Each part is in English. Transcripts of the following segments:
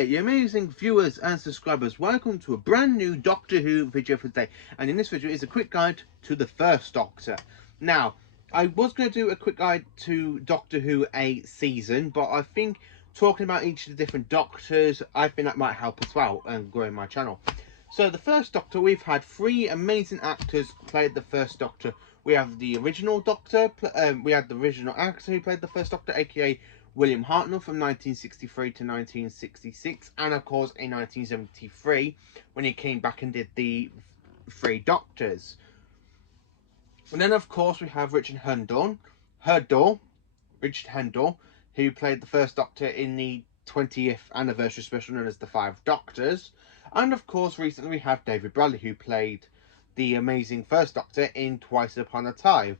Hey amazing viewers and subscribers, welcome to a brand new Doctor Who video for today, and in this video is a quick guide to the first Doctor. Now, I was going to do a quick guide to Doctor Who a season, but I think talking about each of the different Doctors, I think that might help as well and growing my channel. So the first Doctor, we've had three amazing actors played the first Doctor. We have the original Doctor, we had the original actor who played the first Doctor, aka William Hartnell from 1963 to 1966, and of course in 1973 when he came back and did the Three Doctors. And then of course we have Richard Hurndall, who played the first Doctor in the 20th anniversary special known as The Five Doctors. And of course recently we have David Bradley, who played the amazing first Doctor in Twice Upon a Time.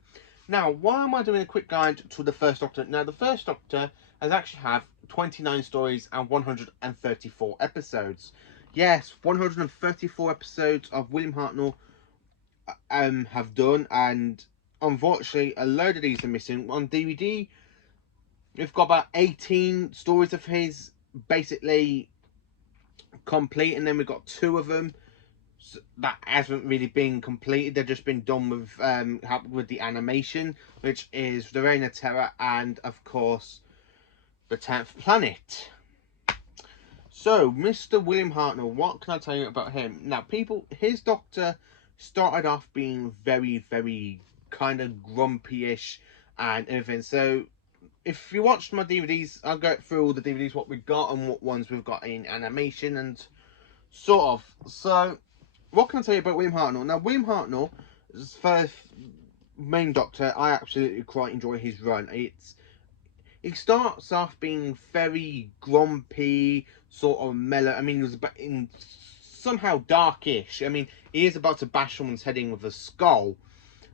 Now, why am I doing a quick guide to the first Doctor? Now, the first Doctor has actually had 29 stories and 134 episodes. Yes, 134 episodes of William Hartnell have done, and unfortunately, a load of these are missing. On DVD, we've got about 18 stories of his basically complete, and then we've got 2 of them that hasn't really been completed. They've just been done with the animation, which is the Reign of Terror and of course the 10th Planet. So Mr. William Hartnell, what can I tell you about him? Now, his Doctor started off being very kind of grumpy-ish and everything. So if you watched my DVDs, I'll go through all the DVDs, what we've got and what ones we've got in animation and sort of. So what can I tell you about William Hartnell? Now, William Hartnell's first main Doctor, I absolutely quite enjoy his run. He starts off being very grumpy, sort of mellow. I mean, he was somehow darkish. I mean, he is about to bash someone's head in with a skull.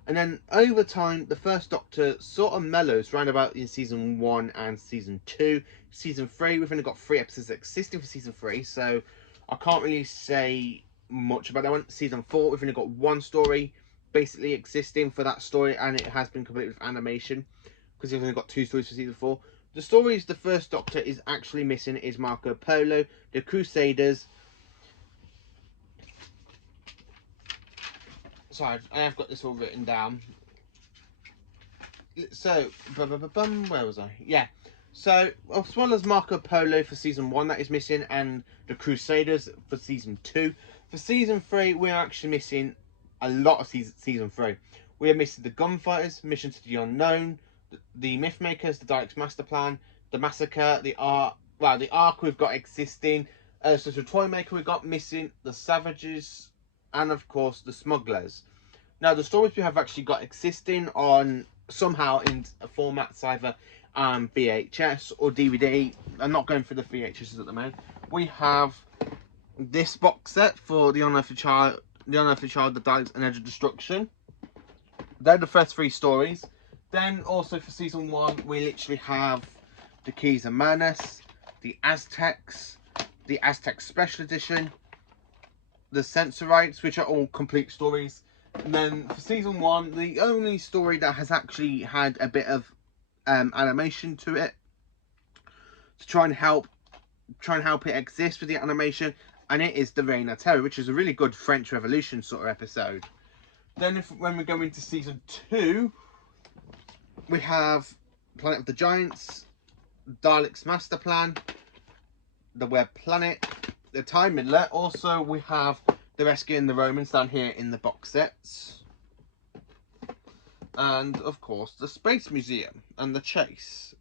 And then over time, the first Doctor sort of mellows round about in season 1 and season 2. Season 3, we've only got 3 episodes existing for season 3, so I can't really say much about that one. Season 4, we've only got 1 story basically existing for that story, and it has been completed with animation because we've only got 2 stories for season 4. The stories the first Doctor is actually missing is Marco Polo, the Crusaders. Sorry, I have got this all written down. So, where was I? Yeah. So, as well as Marco Polo for season 1, that is missing, and the Crusaders for season 2. For season 3, we're actually missing a lot of season 3. We are missing the Gunfighters, Mission to the Unknown, the Mythmakers, the Daleks Master Plan, the Massacre, the Ark. Well, the Ark we've got existing. So the Toymaker we've got missing, the Savages, and of course the Smugglers. Now, the stories we have actually got existing on somehow in a format either VHS or DVD. I'm not going through the VHSs at the moment. We have this box set for The Unearthly Child, The Daleks and Edge of Destruction. They're the first 3 stories. Then also for season 1, we literally have The Keys of Manus, the Aztecs, the Aztec Special Edition, the Sensorites, which are all complete stories. And then for season 1, the only story that has actually had a bit of animation to it to try and help it exist with the animation, and it is the Reign of Terror, which is a really good French Revolution sort of episode. Then when we go into season 2, we have Planet of the Giants, Daleks Master Plan, the Web Planet, the Time Midler. Also, we have the Rescuing the Romans down here in the box sets. And, of course, the Space Museum and the Chase.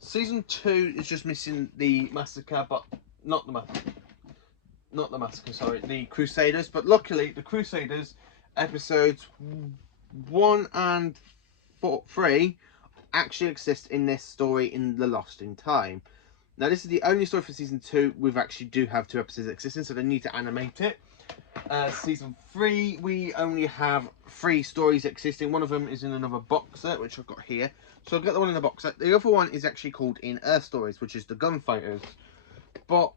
Season 2 is just missing the Massacre, but not the Massacre, sorry, the Crusaders. But luckily, the Crusaders episodes 1 and 3 actually exist in this story in The Lost in Time. Now, this is the only story for season 2. We actually do have 2 episodes existing, so they need to animate it. Season 3, we only have 3 stories existing. One of them is in another box set, which I've got here. So I've got the one in the box set. The other one is actually called In Earth Stories, which is the Gunfighters. But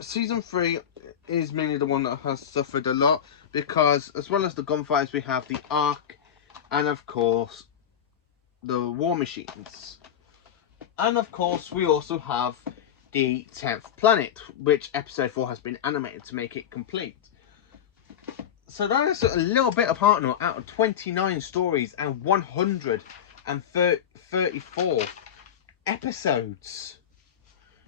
season 3 is mainly the one that has suffered a lot, because as well as the Gunfighters, we have the Ark, and of course the War Machines. And of course we also have the 10th Planet, which episode 4 has been animated to make it complete. So that is a little bit of Hartnell out of 29 stories and 134 episodes.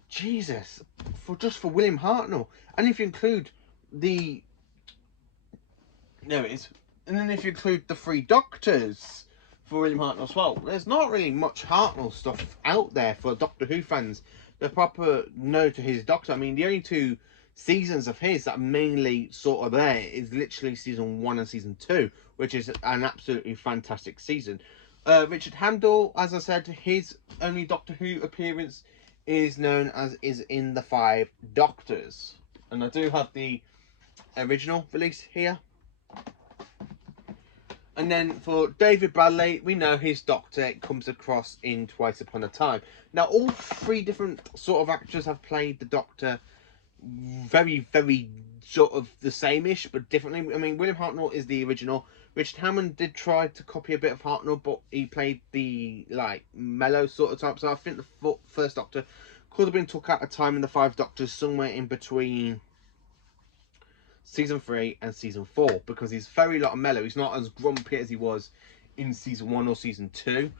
Jesus, for William Hartnell. And if you include the... There it is. And then if you include the 3 Doctors for William Hartnell as well, there's not really much Hartnell stuff out there for Doctor Who fans. The proper know to his Doctor. I mean, the only 2 seasons of his that are mainly sort of there is literally season 1 and season 2, which is an absolutely fantastic season. Richard Handel, as I said, his only Doctor Who appearance is known as is in the 5 Doctors. And I do have the original release here. And then for David Bradley, we know his Doctor comes across in Twice Upon a Time. Now, all 3 different sort of actors have played the Doctor very, very sort of the same-ish, but differently. I mean, William Hartnell is the original. Richard Hammond did try to copy a bit of Hartnell, but he played the, like, mellow sort of type. So I think the first Doctor could have been took out of time in the 5 Doctors, somewhere in between season 3 and season 4, because he's very lot of mellow. He's not as grumpy as he was in season 1 or season 2.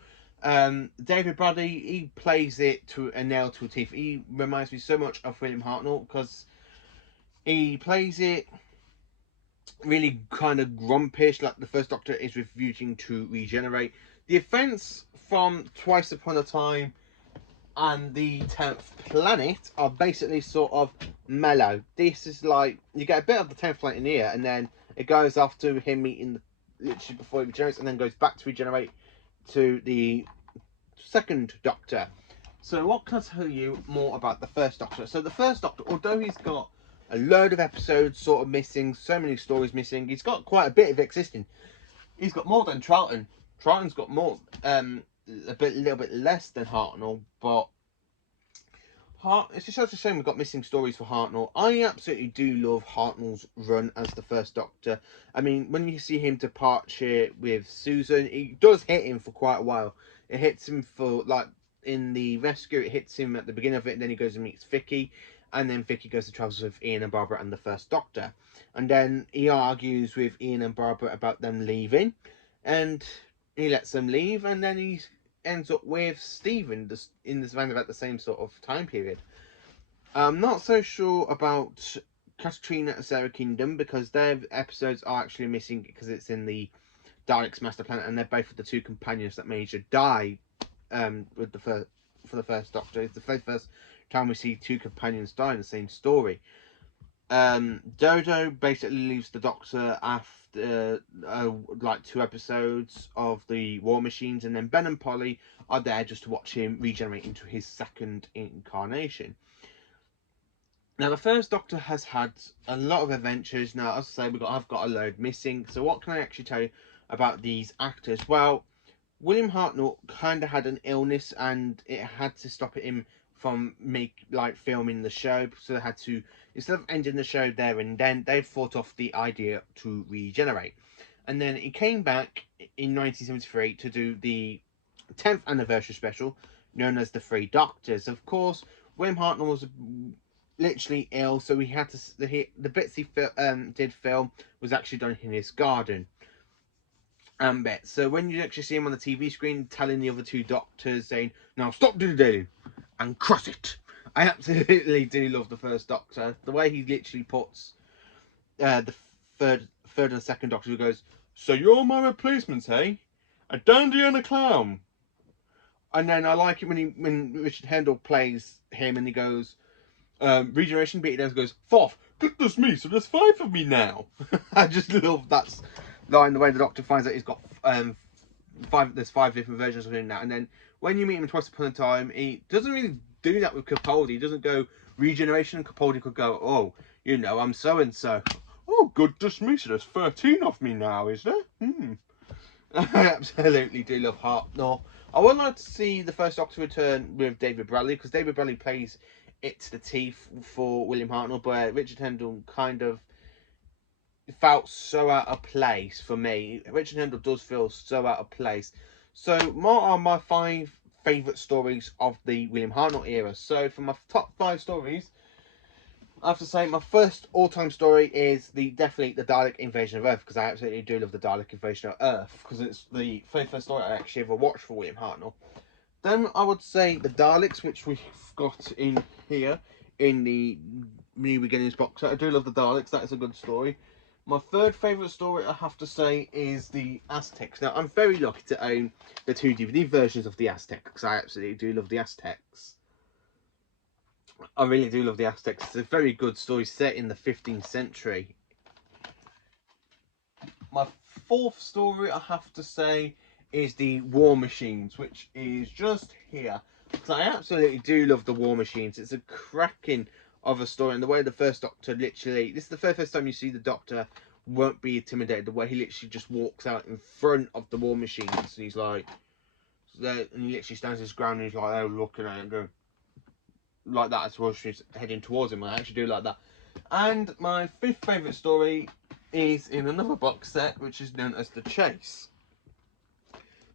David Bradley, he plays it to a nail to a teeth. He reminds me so much of William Hartnell because he plays it really kind of grumpish, like the first Doctor is refusing to regenerate. The events from Twice Upon a Time and the 10th Planet are basically sort of mellow. This is like, you get a bit of the 10th Planet in here, and then it goes off to him meeting literally before he regenerates, and then goes back to regenerate to the 2nd Doctor. So what can I tell you more about the first Doctor? So the first Doctor, although he's got a load of episodes sort of missing, so many stories missing, he's got quite a bit of existing. He's got more than Troughton. Troughton's got more, a little bit less than Hartnell, but it's just a shame we've got missing stories for Hartnell. I absolutely do love Hartnell's run as the first Doctor. I mean, when you see him departure with Susan, it does hit him for quite a while. It hits him for, like, in the rescue, it hits him at the beginning of it, and then he goes and meets Vicky, and then Vicky goes to travels with Ian and Barbara and the first Doctor. And then he argues with Ian and Barbara about them leaving, and he lets them leave, and then he ends up with Stephen in this round about the same sort of time period. I'm not so sure about Katrina and Sarah Kingdom, because their episodes are actually missing because it's in the Daleks Master Planet, and they're both the 2 companions that Major died with for the first Doctor. It's the first time we see 2 companions die in the same story. Dodo basically leaves the Doctor after like 2 episodes of the War Machines, and then Ben and Polly are there just to watch him regenerate into his 2nd incarnation. Now, the first Doctor has had a lot of adventures. Now, as I say, I've got a load missing. So what can I actually tell you about these actors? Well, William Hartnell kind of had an illness, and it had to stop him from filming the show. So they had to, instead of ending the show there and then, they thought of the idea to regenerate. And then he came back in 1973 to do the 10th anniversary special, known as The 3 Doctors. Of course, William Hartnell was literally ill, so he had to, the bits he did film was actually done in his garden. So when you actually see him on the TV screen telling the other 2 Doctors, saying, "Now stop doodling and cross it." I absolutely do love the first Doctor. The way he literally puts the third and 2nd Doctor, who goes, "So you're my replacements, hey? A dandy and a clown." And then I like it when Richard Handel plays him, and he goes, regeneration, but he then goes, "Fourth, goodness me, so there's 5 of me now." I just love that line, the way the Doctor finds out he's got 5, there's 5 different versions of him now. And then when you meet him Twice Upon a Time, he doesn't really do that with Capaldi. He doesn't go regeneration, and Capaldi could go, "Oh, you know, I'm so and so." "Oh, goodness me, so there's 13 of me now, is there?" I absolutely do love Hartnell. I would like to see the first Doctor return with David Bradley, because David Bradley plays it to the teeth for William Hartnell, but Richard Handel kind of felt so out of place for me. Richard Handel does feel so out of place. So more on my 5 favourite stories of the William Hartnell era. So for my top 5 stories, I have to say my first all-time story is definitely the Dalek Invasion of Earth, because I absolutely do love the Dalek Invasion of Earth, because it's the very first story I actually ever watched for William Hartnell. Then I would say the Daleks, which we've got in here in the New Beginnings box set. I do love the Daleks, that is a good story. My third favourite story, I have to say, is the Aztecs. Now, I'm very lucky to own the 2 DVD versions of the Aztecs, because I absolutely do love the Aztecs. I really do love the Aztecs. It's a very good story set in the 15th century. My fourth story, I have to say, is the War Machines, which is just here. Because I absolutely do love the War Machines. It's a cracking of a story, and the way the first Doctor literally, this is the first time you see the Doctor won't be intimidated, the way he literally just walks out in front of the War Machines, and he's like, and he literally stands his ground, and he's like, oh, looking at it, going like that as well, she's heading towards him. I actually do like that. And my fifth favourite story is in another box set, which is known as The Chase.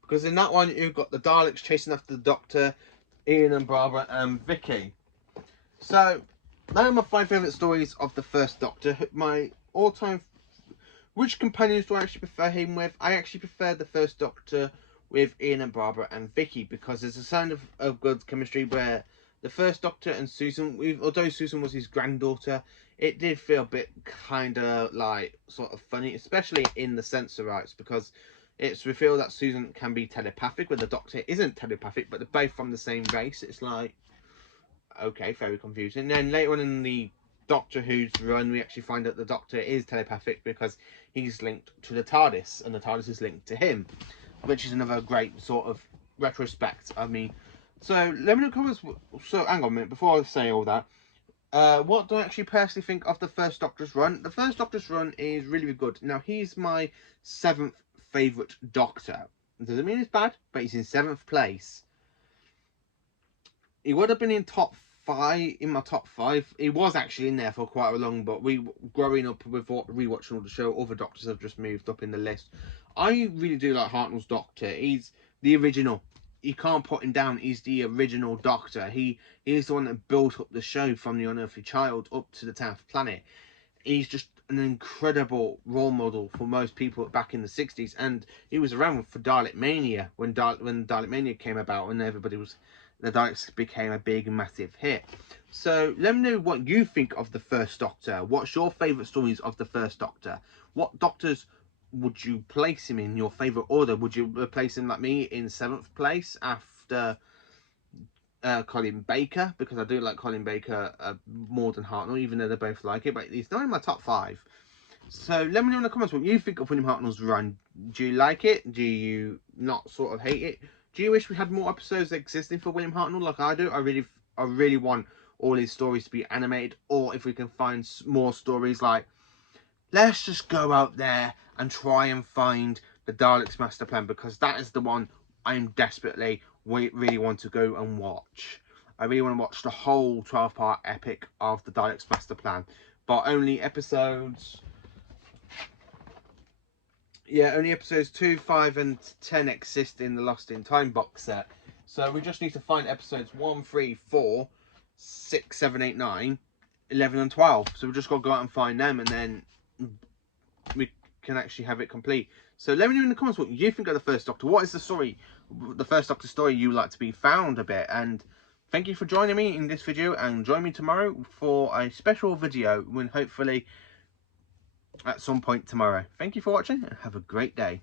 Because in that one, you've got the Daleks chasing after the Doctor, Ian and Barbara and Vicky. So, those are my 5 favourite stories of the first Doctor. My all-time... Which companions do I actually prefer him with? I actually prefer the first Doctor with Ian and Barbara and Vicky, because there's a sign of good chemistry where the first Doctor and Susan, although Susan was his granddaughter, it did feel a bit kind of like sort of funny, especially in the censor rights, because it's revealed that Susan can be telepathic, where the Doctor isn't telepathic, but they're both from the same race. It's like, okay, very confusing. And then later on in the Doctor Who's run, we actually find out the Doctor is telepathic because he's linked to the TARDIS, and the TARDIS is linked to him, which is another great sort of retrospect. I mean, so let me know in the comments. So hang on a minute before I say all that. What do I actually personally think of the first Doctor's run? The first Doctor's run is really, really good. Now, he's my 7th favourite Doctor. It doesn't mean it's bad, but he's in 7th place. He would have been in my top 5. He was actually in there for quite a long, but growing up with rewatching all the show, other Doctors have just moved up in the list. I really do like Hartnell's Doctor. He's the original. You can't put him down. He's the original Doctor. He's the one that built up the show from the Unearthly Child up to the 10th Planet. He's just an incredible role model for most people back in the 60s, and he was around for Dalek Mania when Dalek Mania came about, and the Daleks became a big, massive hit. So let me know what you think of the first Doctor. What's your favourite stories of the first Doctor? What Doctors would you place him in your favourite order? Would you place him like me in 7th place after Colin Baker? Because I do like Colin Baker more than Hartnell, even though they both like it, but he's not in my top 5. So let me know in the comments what you think of William Hartnell's run. Do you like it? Do you not sort of hate it? Do you wish we had more episodes existing for William Hartnell like I do? I really want all his stories to be animated, or if we can find more stories like, let's just go out there and try and find the Daleks Master Plan, because that is the one I'm desperately really want to go and watch. I really want to watch the whole 12-part epic of the Daleks Master Plan, but only episodes... Yeah, only episodes 2, 5 and 10 exist in the Lost in Time box set. So we just need to find episodes 1, 3, 4, 6, 7, 8, 9, 11 and 12. So we just got to go out and find them, and then we can actually have it complete. So let me know in the comments what you think of the first Doctor. What is the first Doctor story you like to be found a bit? And thank you for joining me in this video, and join me tomorrow for a special video when hopefully at some point tomorrow. Thank you for watching, and have a great day.